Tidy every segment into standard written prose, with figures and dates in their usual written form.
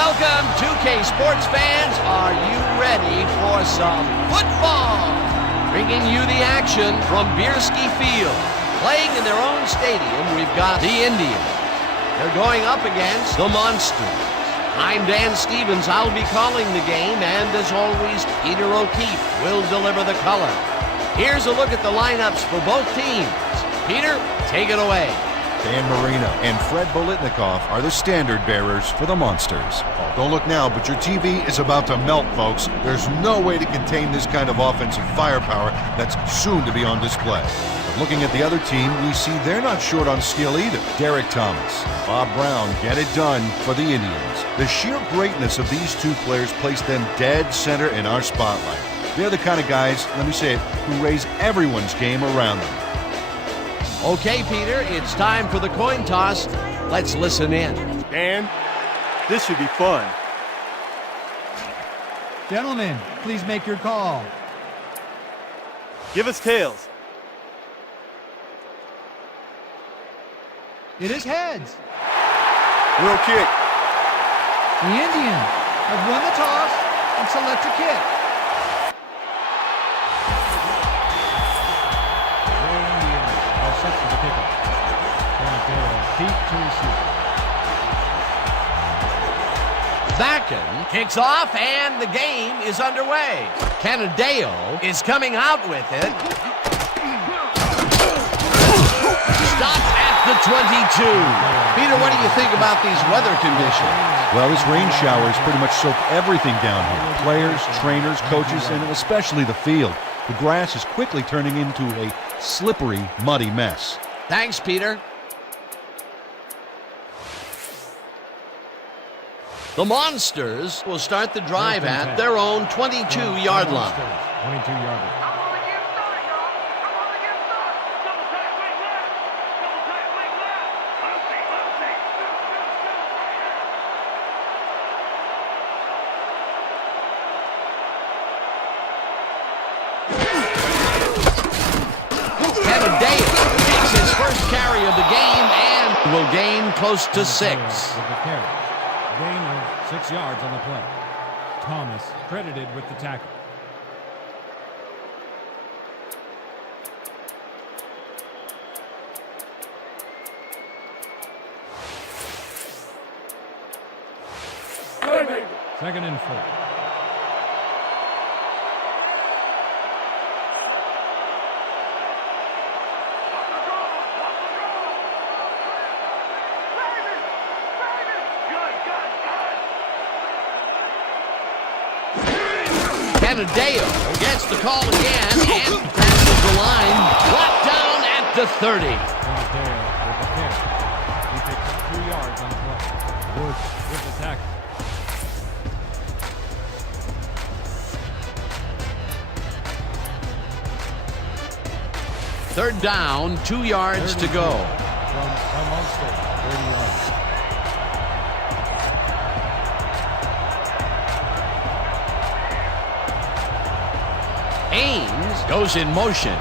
Welcome, 2K sports fans. Are you ready for some football? Bringing you the action from Bierski Field. Playing in their own stadium, we've got the Indians. They're going up against the Monsters. I'm Dan Stevens. I'll be calling the game, and as always, Peter O'Keefe will deliver the color. Here's a look at the lineups for both teams. Peter, take it away. Dan Marino and Fred Bolitnikoff are the standard bearers for the Monsters. Oh, don't look now, but your TV is about to melt, folks. There's no way to contain this kind of offensive firepower that's soon to be on display. But looking at the other team, we see they're not short on skill either. Derek Thomas, Bob Brown get it done for the Indians. The sheer greatness of these two players place them dead center in our spotlight. They're the kind of guys, let me say it, who raise everyone's game around them. Okay, Peter, it's time for the coin toss. Let's listen in. Dan, this should be fun. Gentlemen, please make your call. Give us tails. It is heads. We'll kick. The Indians have won the toss and select to kick. Set for the kickoff. Feet to receive. Backen kicks off, and the game is underway. Canadeo is coming out with it. Stopped at the 22. Peter, what do you think about these weather conditions? Well, this rain shower has pretty much soaked everything down here. Players, trainers, coaches, and especially the field. The grass is quickly turning into a slippery, muddy mess. Thanks, Peter. The Monsters will start the drive at their own 22-yard line. 22-yard line. Carry of the game and will gain close to 6. With the carry. Gain of 6 yards on the play. Thomas credited with the tackle. Second and 4. Canadeo gets the call again and passes the line. Brought down at the 30. Canadeo with the carry. He picks up 2 yards on the play. Woods with the tackle. Third down, 2 yards to go. From Monster, 30 yards. Ames goes in motion.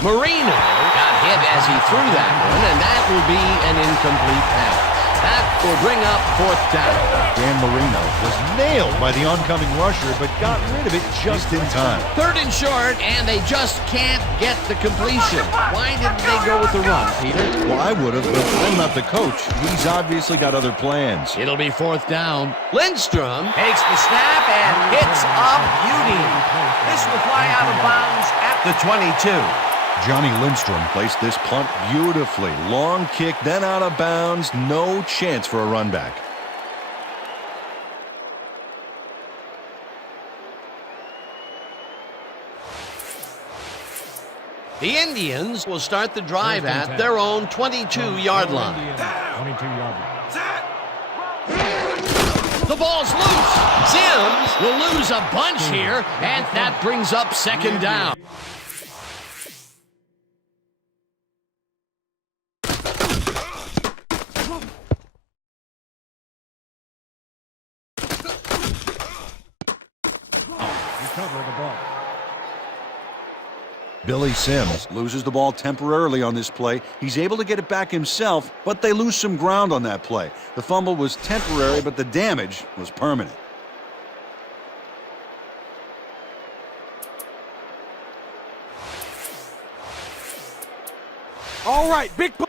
Marino got hit as he threw that one, and that will be an incomplete pass. That will bring up 4th down. Dan Marino was nailed by the oncoming rusher, but got rid of it just in time. 3rd and short, and they just can't get the completion. Why didn't they go with the run, Peter? Well, I would have, but I'm not the coach. He's obviously got other plans. It'll be 4th down. Lindstrom takes the snap and hits a beauty. This will fly out of bounds at the 22. Johnny Lindstrom placed this punt beautifully. Long kick, then out of bounds. No chance for a run back. The Indians will start the drive at their own 22-yard line. 22-yard line. The ball's loose. Sims will lose a bunch here, and that brings up 2nd down. Recover the ball. Billy Sims loses the ball temporarily on this play. He's able to get it back himself, but they lose some ground on that play. The fumble was temporary, but the damage was permanent. All right, big play.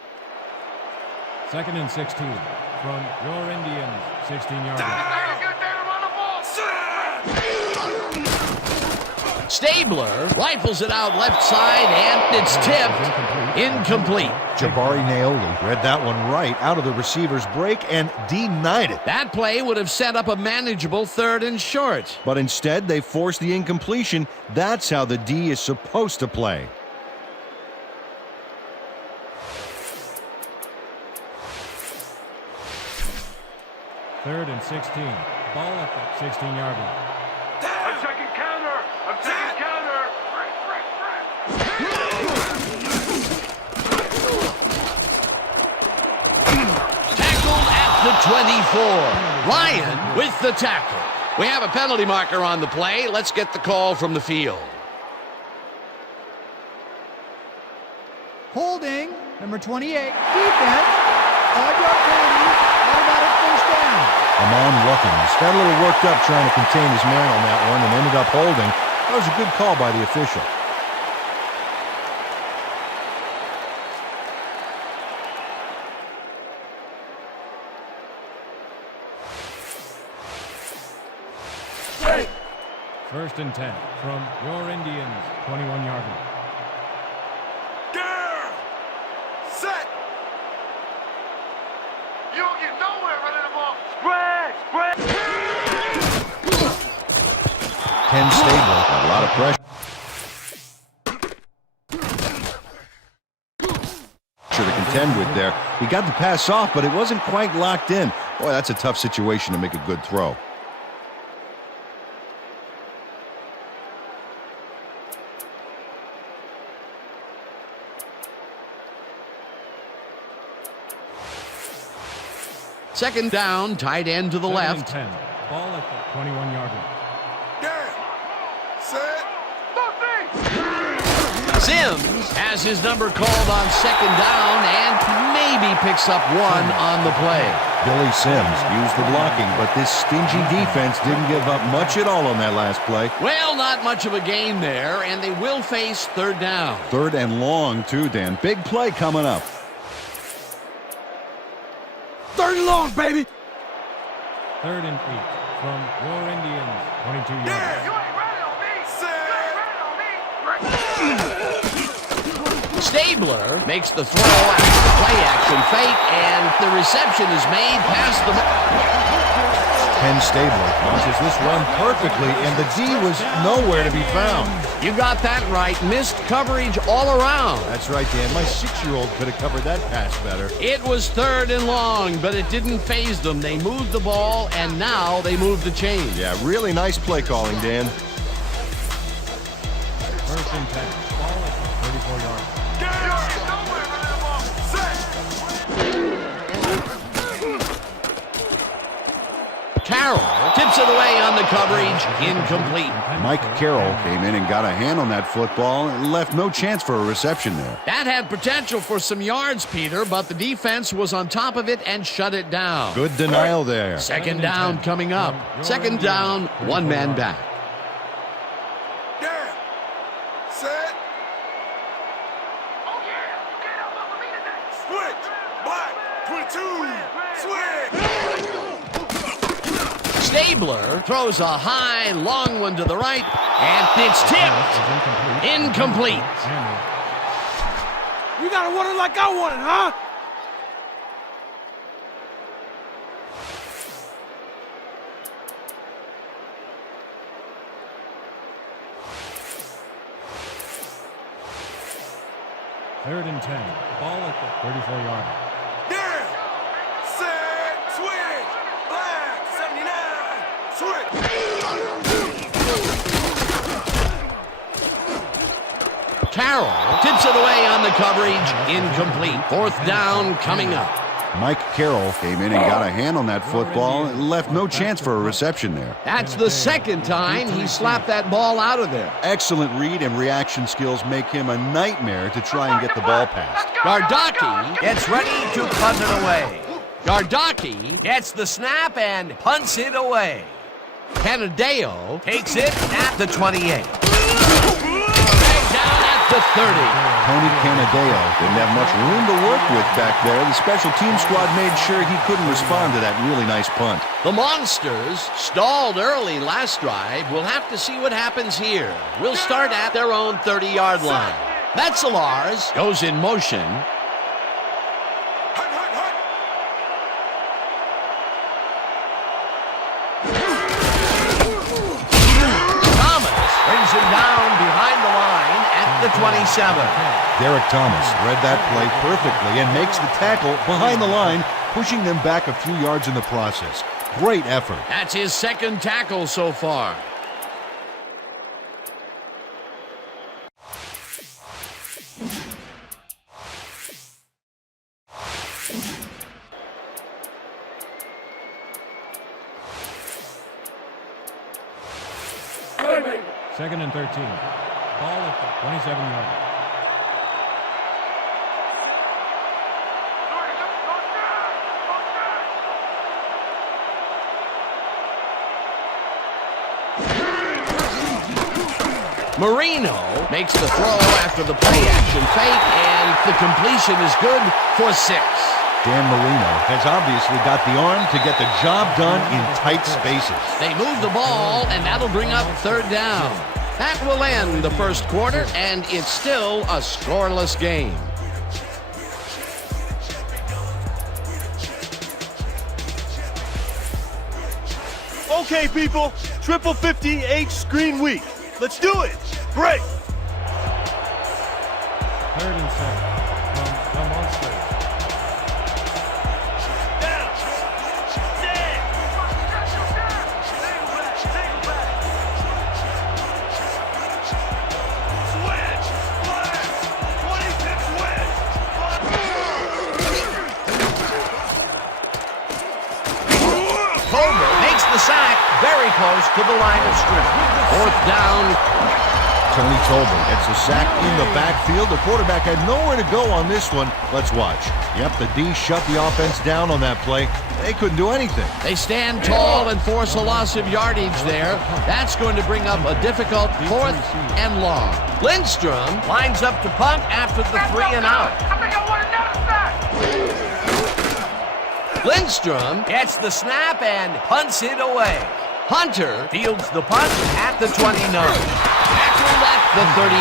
2nd and 16 from your Indians, 16-yard line. Stabler rifles it out left side, and it's tipped. Incomplete. Jabari Naoli read that one right out of the receiver's break and denied it. That play would have set up a manageable 3rd and short. But instead, they forced the incompletion. That's how the D is supposed to play. Third and 16. Ball at the 16-yard line. I'm taking counter! I'm taking counter! Tackled at the 24. Ryan with the tackle. We have a penalty marker on the play. Let's get the call from the field. Holding, number 28, defense, 5-yard penalty, automatic first down. Amon Luckins got a little worked up trying to contain his man on that one and ended up holding. That was a good call by the official. First and 10 from your Indians, 21-yard line. Down! Set! You don't get nowhere running the ball. Spread! Ken Stabler got a lot of pressure to contend with there. He got the pass off, but it wasn't quite locked in. Boy, that's a tough situation to make a good throw. Second down, tight end to the left. 10. Ball at the 21-yard line. Down! Set! Nothing! Sims has his number called on second down and maybe picks up one on the play. Billy Sims used the blocking, but this stingy defense didn't give up much at all on that last play. Well, not much of a gain there, and they will face third down. 3rd and long, too, Dan. Big play coming up. 3rd and long, baby. 3rd and 8 from your Indians, 22-yard line. You ain't ready on me! Set! You ain't ready on me! Stabler makes the throw after the play action fake, and the reception is made past the... Ken Stabler launches this run perfectly, and the D was nowhere to be found. You got that right. Missed coverage all around. That's right, Dan. My 6-year-old could have covered that pass better. It was 3rd and long, but it didn't faze them. They moved the ball, and now they move the chains. Yeah, really nice play calling, Dan. First and 10. Ball at the 34-yard line. You don't get nowhere running the ball. Set! Carroll tips it away on the coverage. Incomplete. Mike Carroll came in and got a hand on that football and left no chance for a reception there. That had potential for some yards, Peter, but the defense was on top of it and shut it down. Good denial there. Second down coming up. Second down, one man back. Down! Set! Oh yeah! Get up off of me today! Switch! Black! 22! Switch! Stabler throws a high, long one to the right, and it's tipped. Incomplete. You gotta want it like I want it, huh? Third and 10. Ball at the 34-yard line. Down! Set! Switch! Black! 79! Switch! Carroll tips it away on the coverage. Incomplete. Fourth down coming up. Mike Carroll came in and got a hand on that football and left no chance for a reception there. That's the second time he slapped that ball out of there. Excellent read and reaction skills make him a nightmare to try and get the ball past. Gardocki gets ready to punt it away. Gardocki gets the snap and punts it away. Canadeo takes it at the 28. Down at the 30. Tony Canadeo didn't have much room to work with back there. The special team squad made sure he couldn't respond to that really nice punt. The Monsters stalled early last drive. We'll have to see what happens here. We'll start at their own 30-yard line. Metzelars goes in motion. Brings him down behind the line at the 27. Derek Thomas read that play perfectly and makes the tackle behind the line, pushing them back a few yards in the process. Great effort. That's his second tackle so far. Second and 13. Ball at the 27-yard line. Marino makes the throw after the play-action fake, and the completion is good for 6. Dan Marino has obviously got the arm to get the job done in tight spaces. They move the ball, and that'll bring up third down. That will end the first quarter, and it's still a scoreless game. Okay, people, triple 50 screen week. Let's do it. Break. Third and 7 from the Monsters. Down. Stand. Switch. Flash. 26 win. Colbert makes the sack very close to the line of scrimmage. Fourth down. Tony Tolbert gets a sack in the backfield. The quarterback had nowhere to go on this one. Let's watch. Yep, the D shut the offense down on that play. They couldn't do anything. They stand tall and force a loss of yardage there. That's going to bring up a difficult 4th and long. Lindstrom lines up to punt after the 3 and out. I think I want another sack. Lindstrom gets the snap and punts it away. Hunter fields the punt at the 29. Tackled at the 38.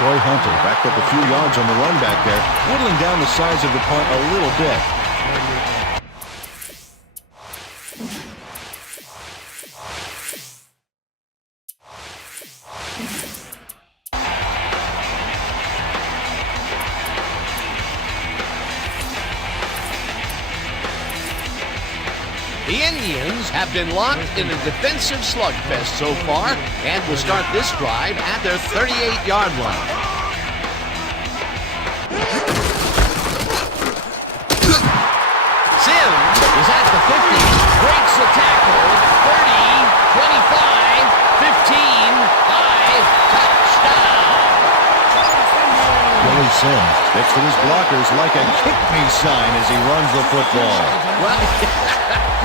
Troy Hunter backed up a few yards on the run back there, whittling down the size of the punt a little bit. The Indians have been locked in a defensive slugfest so far and will start this drive at their 38-yard line. Sims is at the 50, breaks the tackle, 30, 25, 15, 5, touchdown! Billy Sims sticks with his blockers like a kick-me sign as he runs the football. Well,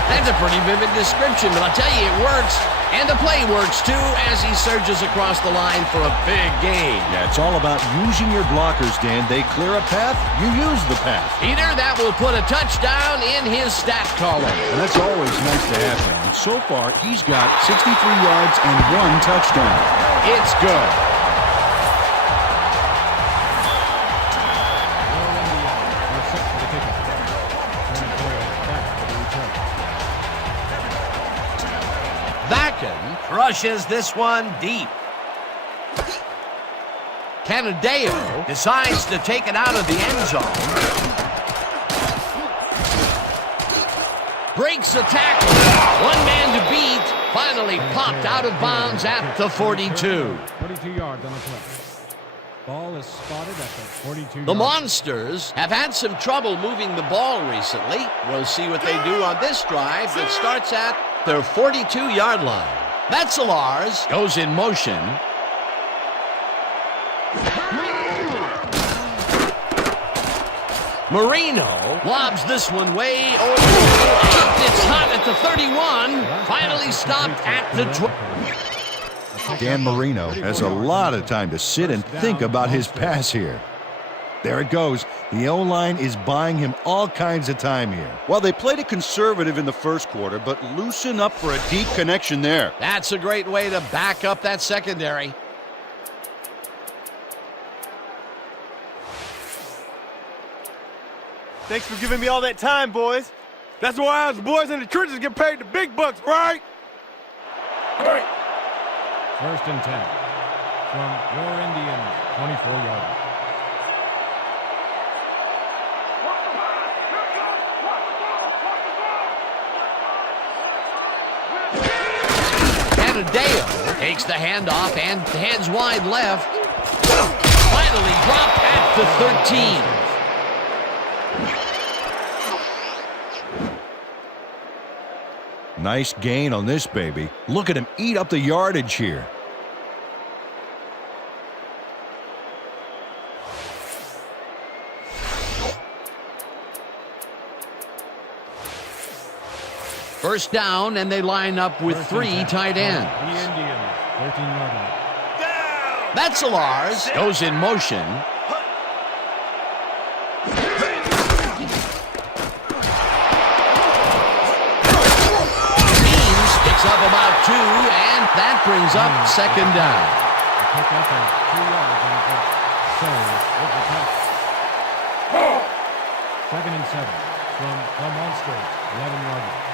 that's a pretty vivid description, but I'll tell you, it works. And the play works, too, as he surges across the line for a big gain. Yeah, it's all about using your blockers, Dan. They clear a path, you use the path. Peter, that will put a touchdown in his stat column. And that's always nice to have him. And so far, he's got 63 yards and 1 touchdown. It's good. Vacan crushes this one deep. Canadeo decides to take it out of the end zone. Breaks the tackle. One man to beat. Finally popped out of bounds at the 42. 42 yards on the play. Ball is spotted at the 42. The Monsters have had some trouble moving the ball recently. We'll see what they do on this drive that starts at their 42-yard line. Metzelars goes in motion. Marino lobs this one way over. It's hot at the 31. Finally stopped at the 12. Dan Marino has a lot of time to sit and think about his pass here. There it goes. The O-line is buying him all kinds of time here. Well, they played it conservative in the first quarter, but loosen up for a deep connection there. That's a great way to back up that secondary. Thanks for giving me all that time, boys. That's why us boys in the trenches get paid the big bucks, right? Right. 1st and 10 from your Indians, 24-yard. Canadeo takes the handoff and hands wide left. Finally dropped at the 13. Nice gain on this baby. Look at him eat up the yardage here. First down, and they line up with 3 tight ends. The Indians, 13-yard line. Metzelars goes in motion. Picks up about 2, and that brings up 2nd down. Pick up at 2 yards on the play. So, with the touch. 2nd and 7 from the Monsters, 11-yard line.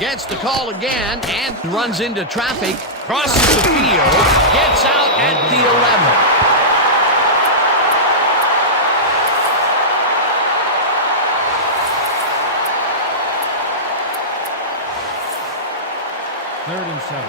Gets the call again and runs into traffic, crosses the field, gets out at the 11. Third and 7.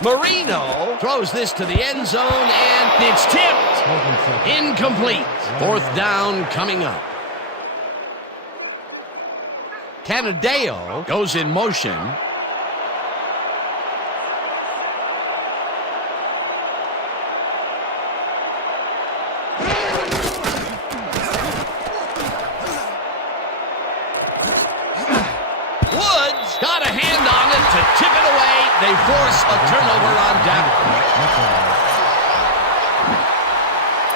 Marino throws this to the end zone, and it's tipped. Incomplete. 4th down coming up. Canadeo goes in motion. Woods got a hand on it to tip it away. They force a turnover on down.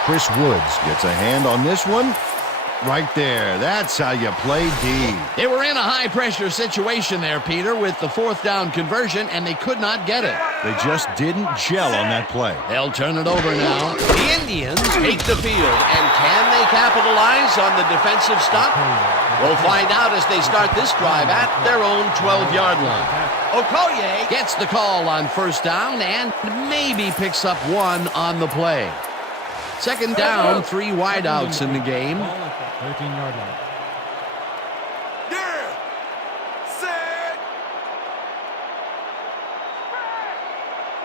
Chris Woods gets a hand on this one. Right there. That's how you play D. They were in a high-pressure situation there, Peter, with the 4th down conversion, and they could not get it. They just didn't gel on that play. They'll turn it over now. The Indians take the field, and can they capitalize on the defensive stop? We'll find out as they start this drive at their own 12-yard line. Okoye gets the call on 1st down and maybe picks up 1 on the play. 2nd down, 3 wideouts in the game. 13-yard line. Yeah. Set.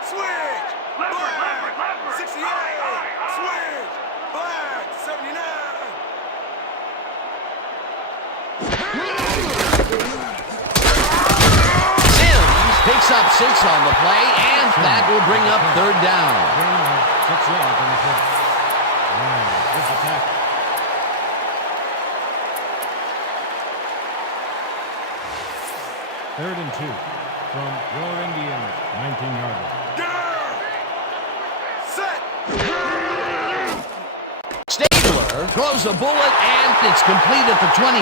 Switch. Black. 68. Switch. Black. 79. Sims picks up 6 on the play, and that will bring up 3rd down. 6 yards on the play. Good attack. Third and 2 from your Indians, 19-yard line. Set. Stabler throws a bullet, and it's complete at the 25.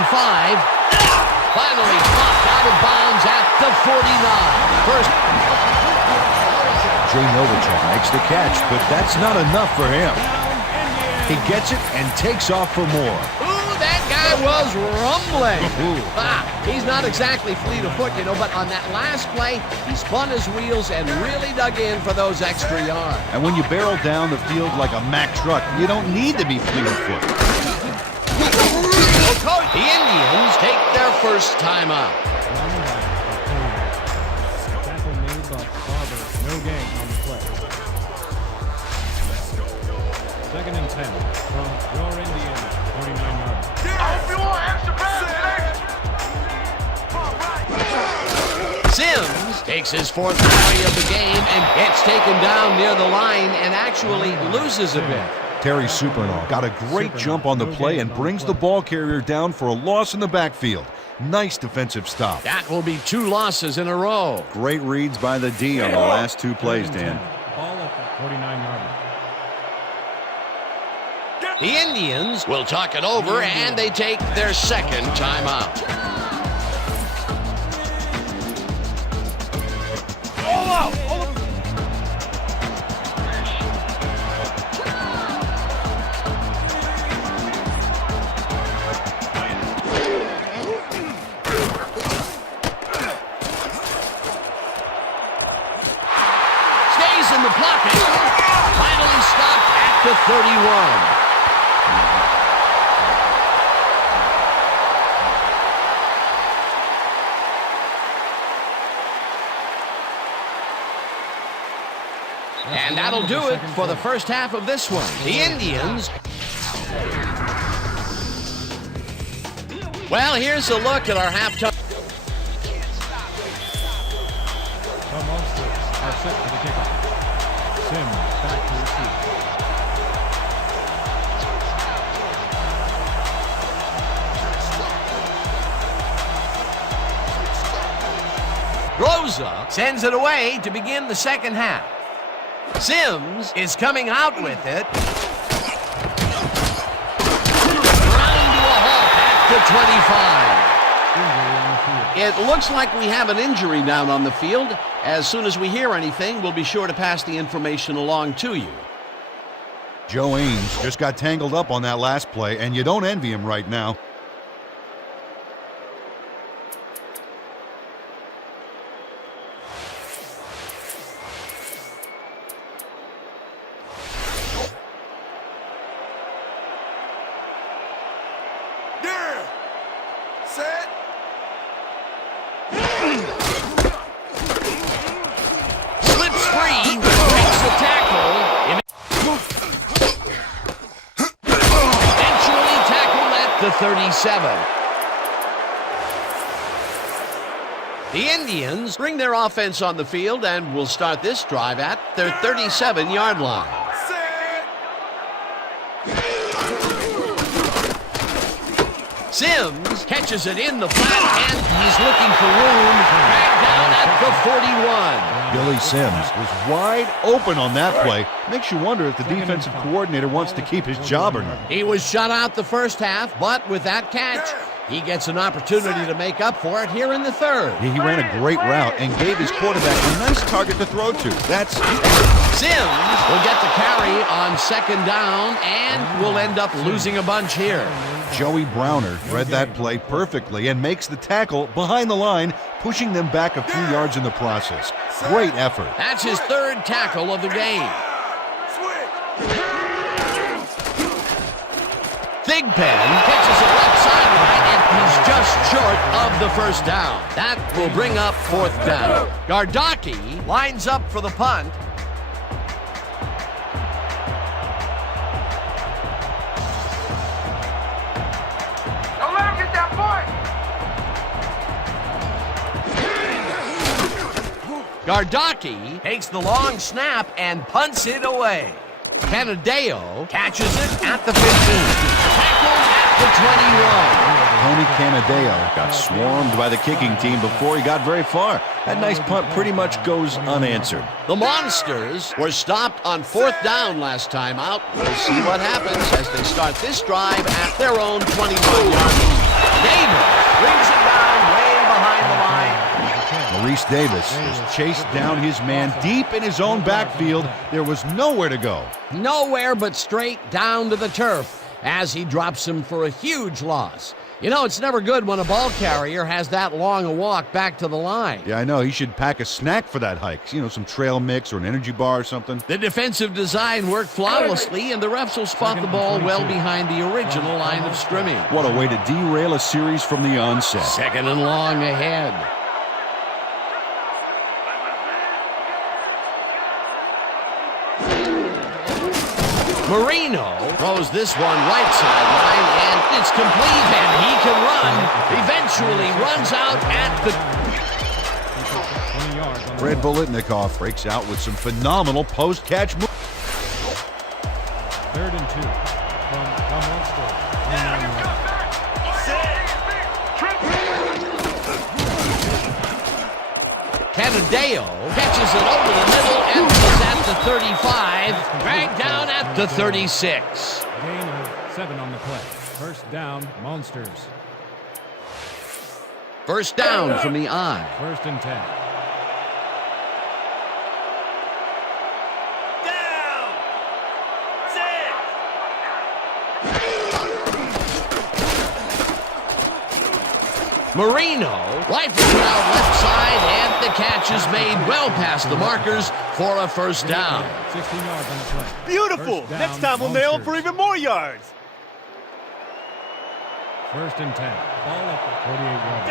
Finally popped out of bounds at the 49. First. Jay Novacek makes the catch, but that's not enough for him. He gets it and takes off for more. Ooh, that guy There was rumbling. He's not exactly fleet of foot, but on that last play, he spun his wheels and really dug in for those extra yards. And when you barrel down the field like a Mack truck, you don't need to be fleet of foot. The Indians take their first timeout. Tackle made, but Barber, no gain on the play. 2nd and 10 from your Indians, 49-yard. Sims takes his 4th carry of the game and gets taken down near the line and actually loses a bit. Terry Supernall got a great jump on the play and brings the ball carrier down for a loss in the backfield. Nice defensive stop. That will be 2 losses in a row. Great reads by the D on the last 2 plays, Dan. Ball at the 49-yard line. The Indians will talk it over and they take their 2nd timeout. In the pocket, finally stopped at the 31. And that'll do it for the first half of this one. The Indians. Well, here's a look at our halftime. The Monsters are set for the kickoff. Sims back to receive. Rosa sends it away to begin the second half. Sims is coming out with it. Ground to a halt at the 25. It looks like we have an injury down on the field. As soon as we hear anything, we'll be sure to pass the information along to you. Joe Ames just got tangled up on that last play, and you don't envy him right now. The 37. The Indians bring their offense on the field and will start this drive at their 37-yard line. Sims catches it in the flat and he's looking for room. Dragged down at the 41. Billy Sims was wide open on that play. Makes you wonder if the defensive coordinator wants to keep his job or not. He was shut out the first half, but with that catch, he gets an opportunity to make up for it here in the 3rd. He ran a great route and gave his quarterback a nice target to throw to. That's Sims will get the carry on 2nd down and will end up losing a bunch here. Joey Browner read that play perfectly and makes the tackle behind the line, pushing them back a few yards in the process. Great effort. That's his 3rd tackle of the game. Thigpen catches it left sideline and he's just short of the first down. That will bring up 4th down. Gardocki lines up for the punt. Don't let him get that point. Gardocki takes the long snap and punts it away. Canadeo catches it at the 15. Tackled at the 21. Tony Canadeo got swarmed by the kicking team before he got very far. That nice punt pretty much goes unanswered. The Monsters were stopped on 4th down last time out. We'll see what happens as they start this drive at their own 21-yard line. Davis brings it down way behind the line. Maurice Davis has chased down his man deep in his own backfield. There was nowhere to go. Nowhere but straight down to the turf as he drops him for a huge loss. You know, it's never good when a ball carrier has that long a walk back to the line. Yeah, I know. He should pack a snack for that hike. You know, some trail mix or an energy bar or something. The defensive design worked flawlessly, and the refs will spot the ball well behind the original line of scrimmage. What a way to derail a series from the onset. Second and long ahead. Marino throws this one right sideline, and it's complete, and he can run. Eventually runs out at the... 20 yards on the Fred Bolitnikoff breaks out with some phenomenal post-catch moves. 3rd and 2 from the Monster. 29 yards. Canadeo catches it over the middle and is at the 35, dragged down at the 36. Gain of 7 on the play. First down, Monsters. First down from the eye. 1st and 10. Marino rifles it out left side, and the catch is made well past the markers for a first down. 16 yards on the play. Beautiful. First down, Next time we'll nail him for Monsters. even more yards. 1st and 10. Ball at the 48 yards.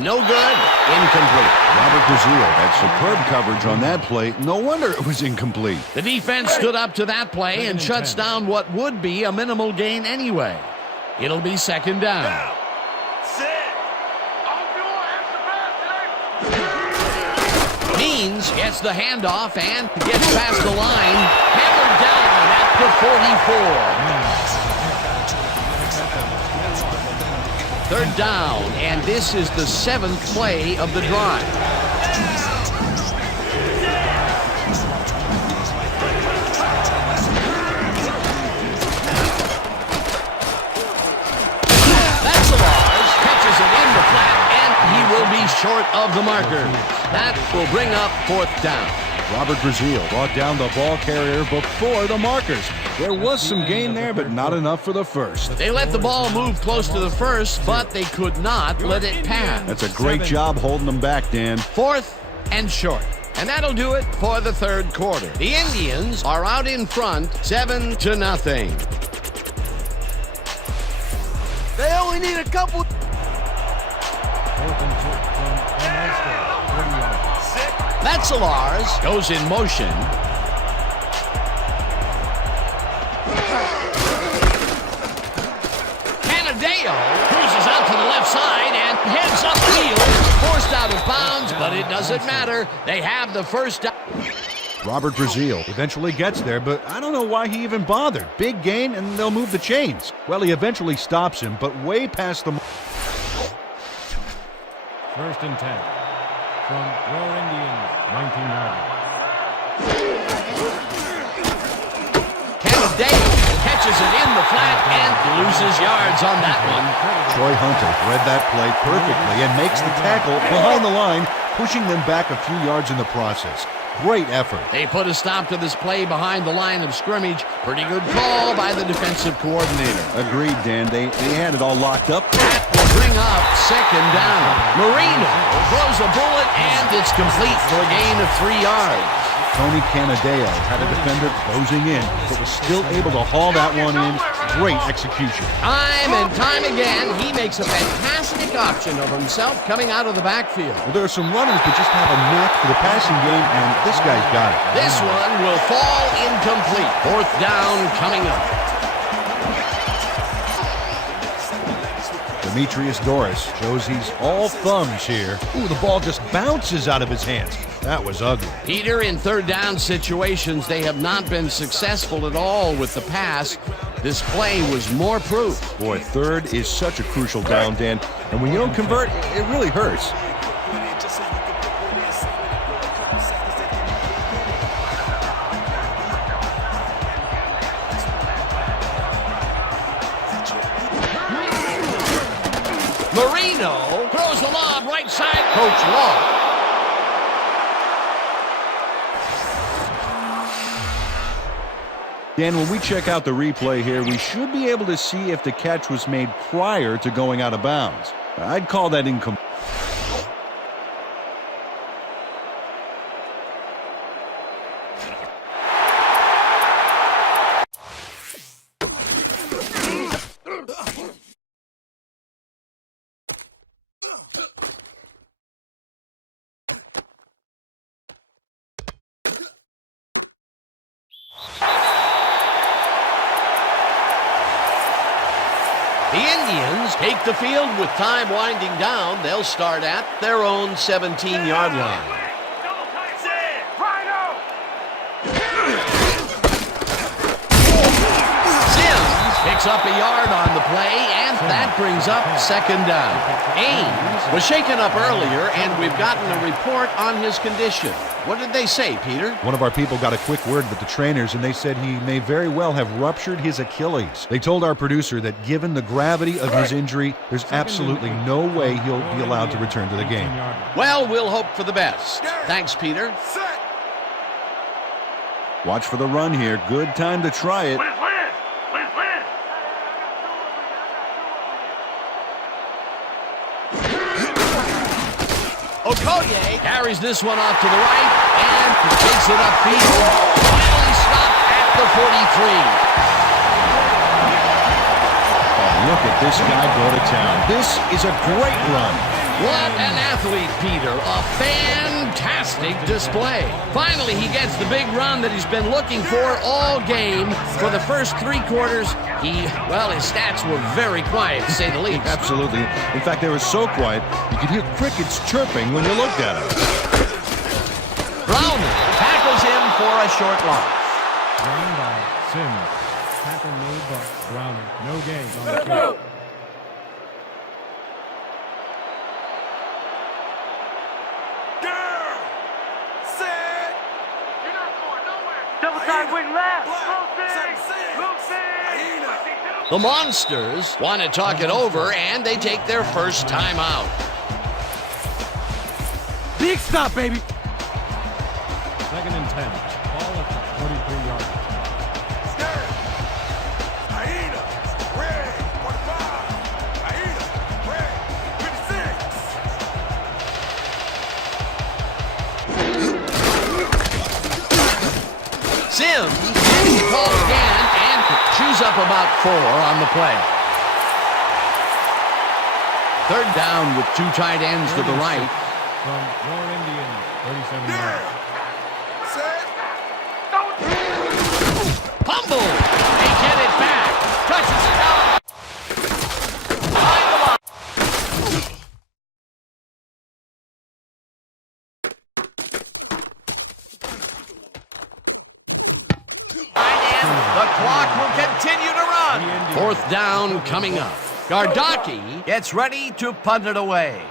No good. Incomplete. Robert Brazil had superb coverage on that play. No wonder it was incomplete. The defense stood up to that play and shuts down what would be a minimal gain anyway. It'll be second down. Means gets the handoff and gets past the line. Hammered down at the 44. Third down, and this is the 7th play of the drive. That's the Lars, catches it in the flat, and he will be short of the marker. That will bring up 4th down. Robert Brazil brought down the ball carrier before the markers. There was some gain there, but not enough for the first. They let the ball move close to the first, but they could not let it pass. That's a great job holding them back, Dan. 4th and short. And that'll do it for the third quarter. The Indians are out in front, 7-0. They only need a couple. 4th and 2 from the Monster. 40 yards. Metzelars goes in motion. Canadeo cruises out to the left side and heads upfield. Forced out of bounds, but it doesn't matter. They have the first down. Robert Brazil eventually gets there, but I don't know why he even bothered. Big gain, and they'll move the chains. Well, he eventually stops him, but way past the... 1st and 10 from your Indians. 19 yards. Canadeo catches it in the flat and loses yards on that one. Troy Hunter read that play perfectly and makes the tackle behind the line, pushing them back a few yards in the process. Great effort. They put a stop to this play behind the line of scrimmage. Pretty good call by the defensive coordinator. Agreed, Dan. They had it all locked up. That will bring up second down. Marino throws a bullet, and it's complete for a gain of 3 yards. Tony Canadeo had a defender closing in, but was still able to haul that one in. Great execution. Time and time again, he makes a fantastic option of himself coming out of the backfield. Well, there are some runners that just have a knack for the passing game, and this guy's got it. This one will fall incomplete. 4th down coming up. Demetrius Doris shows he's all thumbs here. Ooh, the ball just bounces out of his hands. That was ugly. Peter, in third down situations, they have not been successful at all with the pass. This play was more proof. Boy, third is such a crucial down, Dan. And when you don't convert, it really hurts. Marino throws the lob right side. Coach Law. Dan, when we check out the replay here, we should be able to see if the catch was made prior to going out of bounds. I'd call that incomplete. The Indians take the field with time winding down. They'll start at their own 17-yard line. Sims picks up a yard on the play, and that brings up second down. Ames was shaken up earlier, and we've gotten a report on his condition. What did they say, Peter? One of our people got a quick word with the trainers, and they said he may very well have ruptured his Achilles. They told our producer that given the gravity of his injury, there's absolutely no way he'll be allowed to return to the game. Well, we'll hope for the best. Thanks, Peter. Watch for the run here. Good time to try it. Okoye carries this one off to the right and takes it upfield. Finally stopped at the 43. Oh, look at this guy go to town. This is a great run. What an athlete, Peter. A fantastic display. Finally, he gets the big run that he's been looking for all game. For the first 3 quarters, his stats were very quiet, to say the least. Absolutely. In fact, they were so quiet, you could hear crickets chirping when you looked at him. Browner tackles him for a short loss. Run by Sims. Tackle made by Browner. No gain on the play. The Monsters want to talk it over, and they take their first time out. Big stop, baby. 2nd and 10. Ball at the 43-yard line. Sims is called again and chews up about 4 on the play. 3rd down with 2 tight ends to the right. From your Indians, 37 yards. Fumble! They get it back. Touches it down. Behind the line. The clock will continue to run. 4th down coming up. Gardocki gets ready to punt it away.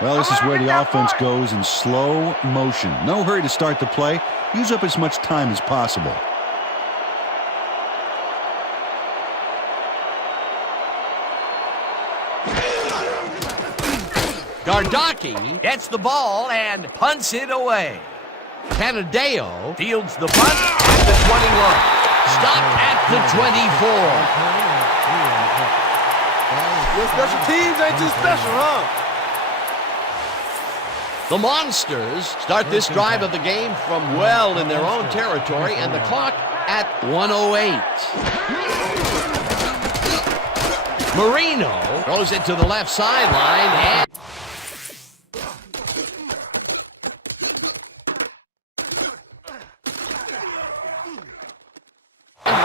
Well, this is where the offense goes in slow motion. No hurry to start the play. Use up as much time as possible. Gardocki gets the ball and punts it away. Canadeo fields the punt at the 21. Stopped at the 24. Your special teams ain't too special, huh? The Monsters start this drive of the game from well in their own territory, and the clock at 1:08. Marino throws it to the left sideline, and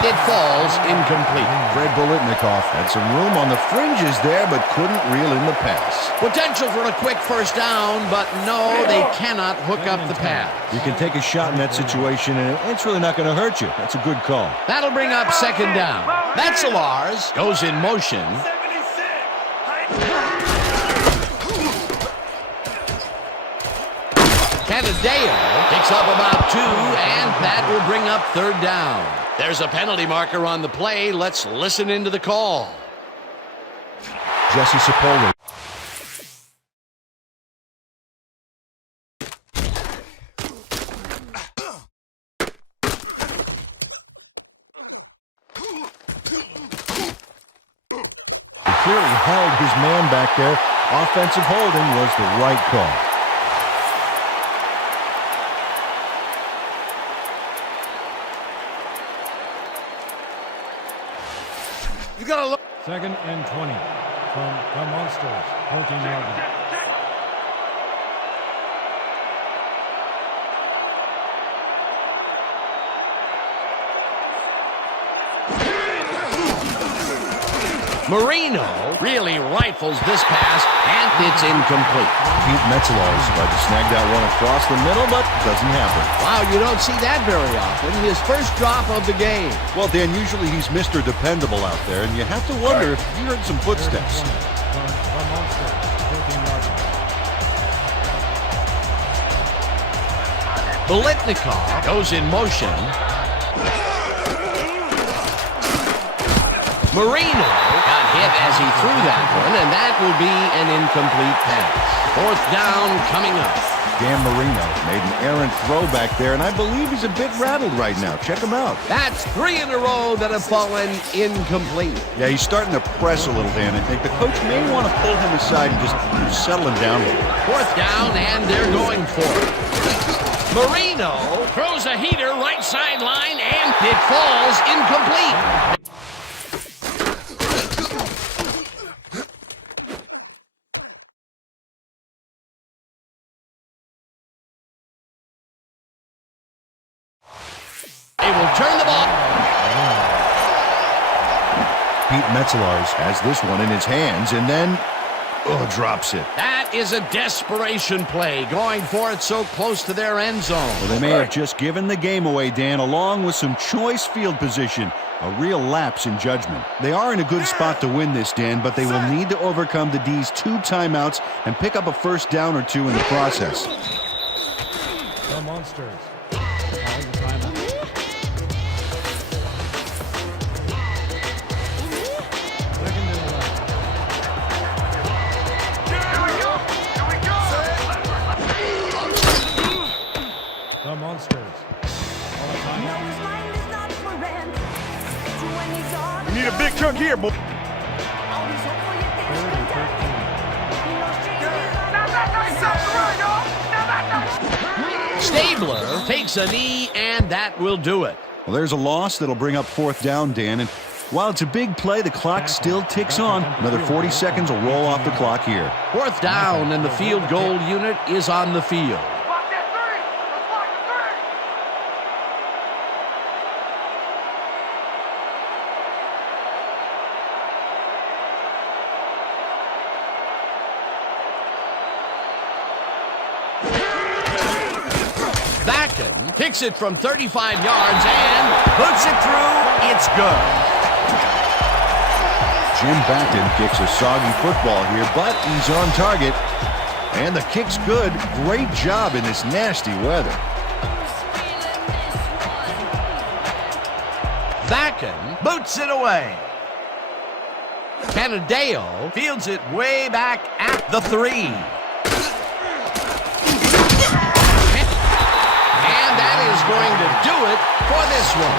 it falls incomplete. Fred Bolitnikoff had some room on the fringes there, but couldn't reel in the pass. Potential for a quick first down, but no, they cannot hook up the pass. You can take a shot in that situation, and it's really not going to hurt you. That's a good call. That'll bring up 2nd down. Metzelars goes in motion. Canadeo picks up about 2, and that will bring up 3rd down. There's a penalty marker on the play. Let's listen into the call. Jesse Sapoli clearly held his man back there. Offensive holding was the right call. You gotta look. 2nd and 20 from the Monsters, 14-yard line. Marino really rifles this pass, and it's incomplete. Pete Metzelaars tried to snag that one across the middle, but doesn't happen. Wow, you don't see that very often. His first drop of the game. Well, Dan, usually he's Mr. Dependable out there, and you have to wonder if you heard some footsteps. From the Monsters, 14-yard line. Biletnikoff goes in motion. Marino got hit as he threw that one, and that will be an incomplete pass. 4th down coming up. Dan Marino made an errant throw back there, and I believe he's a bit rattled right now. Check him out. That's 3 in a row that have fallen incomplete. Yeah, he's starting to press a little, Dan. I think the coach may want to pull him aside and just settle him down a little. 4th down, and they're going for it. Marino throws a heater right sideline, and it falls incomplete. They will turn the ball. Pete Metzelaars has this one in his hands, and then drops it. That is a desperation play, going for it so close to their end zone. Well, they may have just given the game away, Dan, along with some choice field position. A real lapse in judgment. They are in a good spot to win this, Dan, but they will need to overcome the D's 2 timeouts and pick up a first down or 2 in the process. The Monsters. All the timeout. Second and 11. The Monsters. All the timeout. You need a big chunk here, boy. Stabler takes a knee, and that will do it. Well, there's a loss that'll bring up 4th down, Dan, and while it's a big play, the clock still ticks on. Another 40 seconds will roll off the clock here. 4th down, and the field goal unit is on the field. Bakken kicks it from 35 yards and puts it through. It's good. Jim Bakken kicks a soggy football here, but he's on target. And the kick's good. Great job in this nasty weather. Bakken boots it away. Canadeo fields it way back at the 3. And that is going to do it for this one.